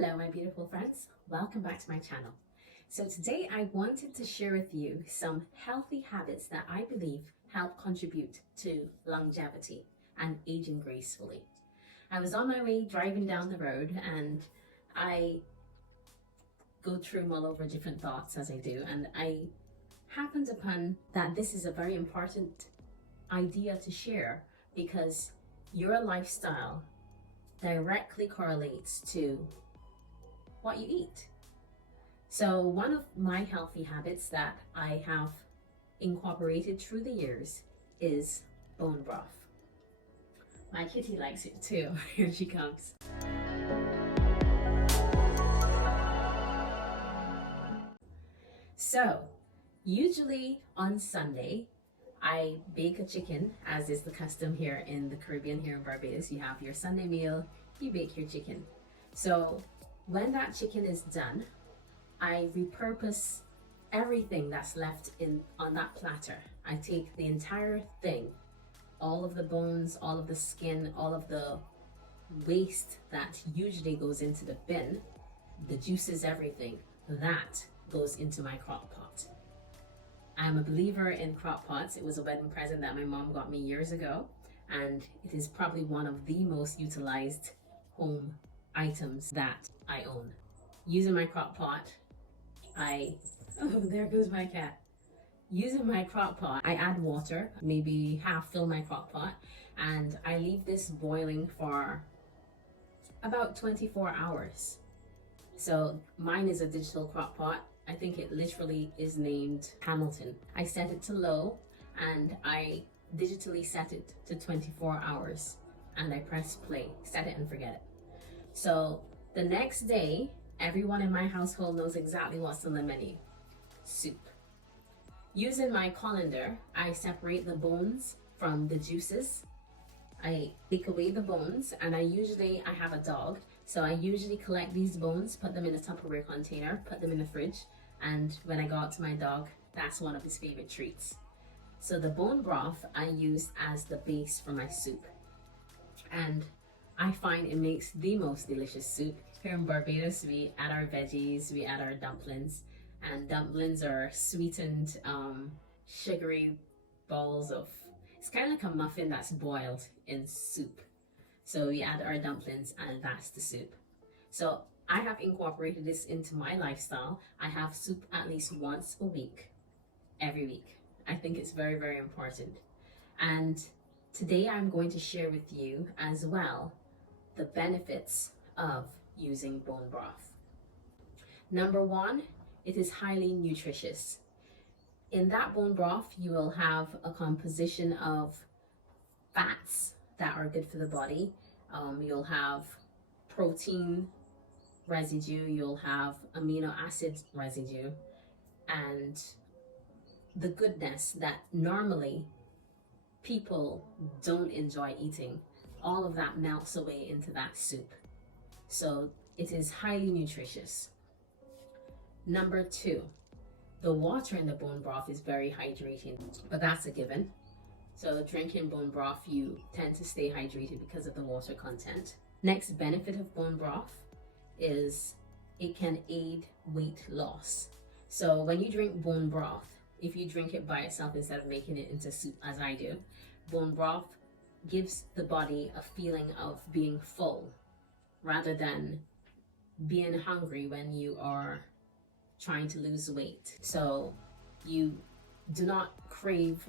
Hello my beautiful friends, welcome back to my channel. So today I wanted to share with you some healthy habits that I believe help contribute to longevity and aging gracefully. I was on my way driving down the road and I go through mull over different thoughts as I do, and I happened upon that this is a very important idea to share because your lifestyle directly correlates to what you eat. So one of my healthy habits that I have incorporated through the years is bone broth. My kitty likes it too. Here she comes. So usually on Sunday I bake a chicken, as is the custom here in the Caribbean. Here in Barbados, you have your Sunday meal, you bake your chicken. So when that chicken is done, I repurpose everything that's left on that platter. I take the entire thing, all of the bones, all of the skin, all of the waste that usually goes into the bin, the juices, everything, that goes into my crock pot. I'm a believer in crock pots. It was a wedding present that my mom got me years ago, and it is probably one of the most utilized home items that I own. Using my crock pot, oh, there goes my cat. Using my crock pot, I add water, maybe half fill my crock pot, and I leave this boiling for about 24 hours. So mine is a digital crock pot. I think it literally is named Hamilton. I set it to low and I digitally set it to 24 hours and I press play, set it and forget it. So the next day, everyone in my household knows exactly what's on the menu. Soup. Using my colander, I separate the bones from the juices. I take away the bones, and I have a dog, so I usually collect these bones, put them in a Tupperware container, put them in the fridge, and when I go out to my dog, that's one of his favorite treats. So the bone broth I use as the base for my soup, and I find it makes the most delicious soup. Here in Barbados, we add our veggies, we add our dumplings, and dumplings are sweetened, sugary balls of, it's kind of like a muffin that's boiled in soup. So we add our dumplings and that's the soup. So I have incorporated this into my lifestyle. I have soup at least once a week, every week. I think it's very, very important. And today I'm going to share with you as well the benefits of using bone broth. Number one, it is highly nutritious. In that bone broth, you will have a composition of fats that are good for the body. You'll have protein residue, you'll have amino acid residue, and the goodness that normally people don't enjoy eating, all of that melts away into that soup. So it is highly nutritious. Number two, the water in the bone broth is very hydrating, but that's a given. So drinking bone broth, you tend to stay hydrated because of the water content. Next benefit of bone broth is it can aid weight loss. So when you drink bone broth, if you drink it by itself instead of making it into soup as I do, bone broth gives the body a feeling of being full rather than being hungry when you are trying to lose weight. So you do not crave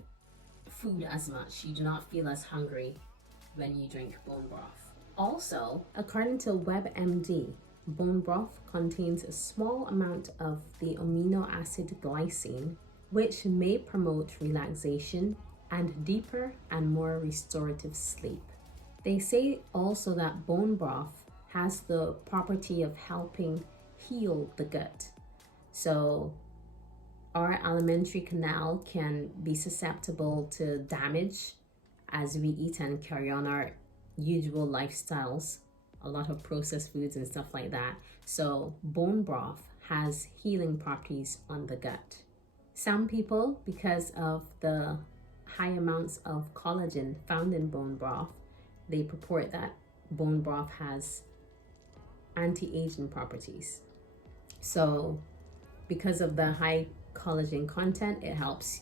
food as much. You do not feel as hungry when you drink bone broth. Also, according to WebMD, bone broth contains a small amount of the amino acid glycine, which may promote relaxation and deeper and more restorative sleep. They say also that bone broth has the property of helping heal the gut. So our alimentary canal can be susceptible to damage as we eat and carry on our usual lifestyles, a lot of processed foods and stuff like that. So bone broth has healing properties on the gut. Some people, because of the high amounts of collagen found in bone broth, they purport that bone broth has anti-aging properties. So because of the high collagen content, it helps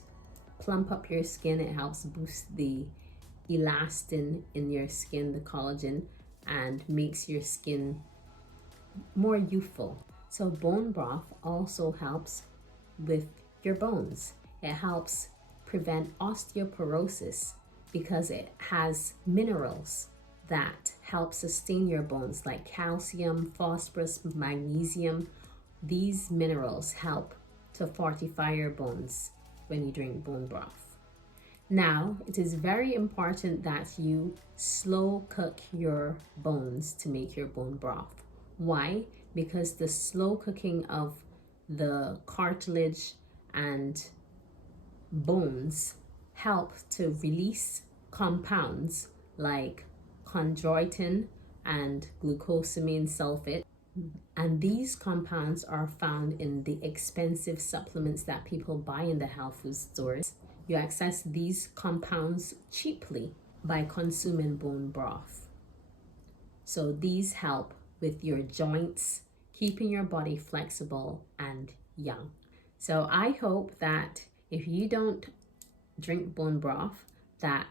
plump up your skin. It helps boost the elastin in your skin, the collagen, and makes your skin more youthful. So bone broth also helps with your bones. It helps prevent osteoporosis because it has minerals that help sustain your bones, like calcium, phosphorus, magnesium. These minerals help to fortify your bones when you drink bone broth. Now, it is very important that you slow cook your bones to make your bone broth. Why? Because the slow cooking of the cartilage and bones help to release compounds like chondroitin and glucosamine sulfate. And these compounds are found in the expensive supplements that people buy in the health food stores. You access these compounds cheaply by consuming bone broth. So these help with your joints, keeping your body flexible and young. So I hope that if you don't drink bone broth, that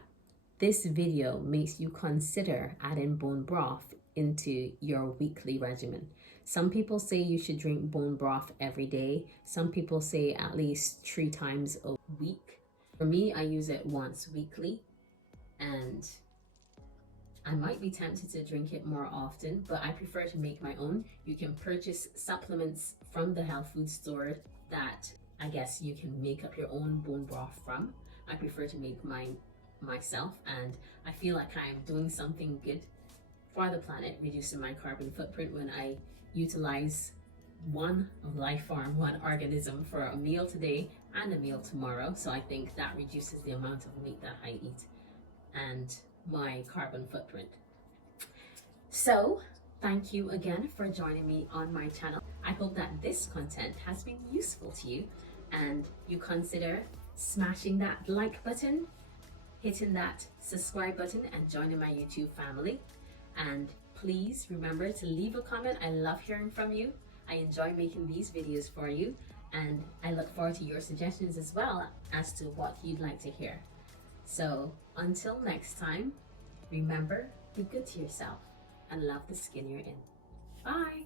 this video makes you consider adding bone broth into your weekly regimen. Some people say you should drink bone broth every day. Some people say at least 3 times a week. For me, I use it once weekly, and I might be tempted to drink it more often, but I prefer to make my own. You can purchase supplements from the health food store that I guess you can make up your own bone broth from. I prefer to make mine myself, and I feel like I am doing something good for the planet, reducing my carbon footprint when I utilize one life form, one organism for a meal today and a meal tomorrow. So I think that reduces the amount of meat that I eat and my carbon footprint. So thank you again for joining me on my channel. I hope that this content has been useful to you, and you consider smashing that like button, hitting that subscribe button, and joining my YouTube family. And please remember to leave a comment. I love hearing from you. I enjoy making these videos for you, and I look forward to your suggestions as well as to what you'd like to hear. So until next time, remember, be good to yourself and love the skin you're in. Bye.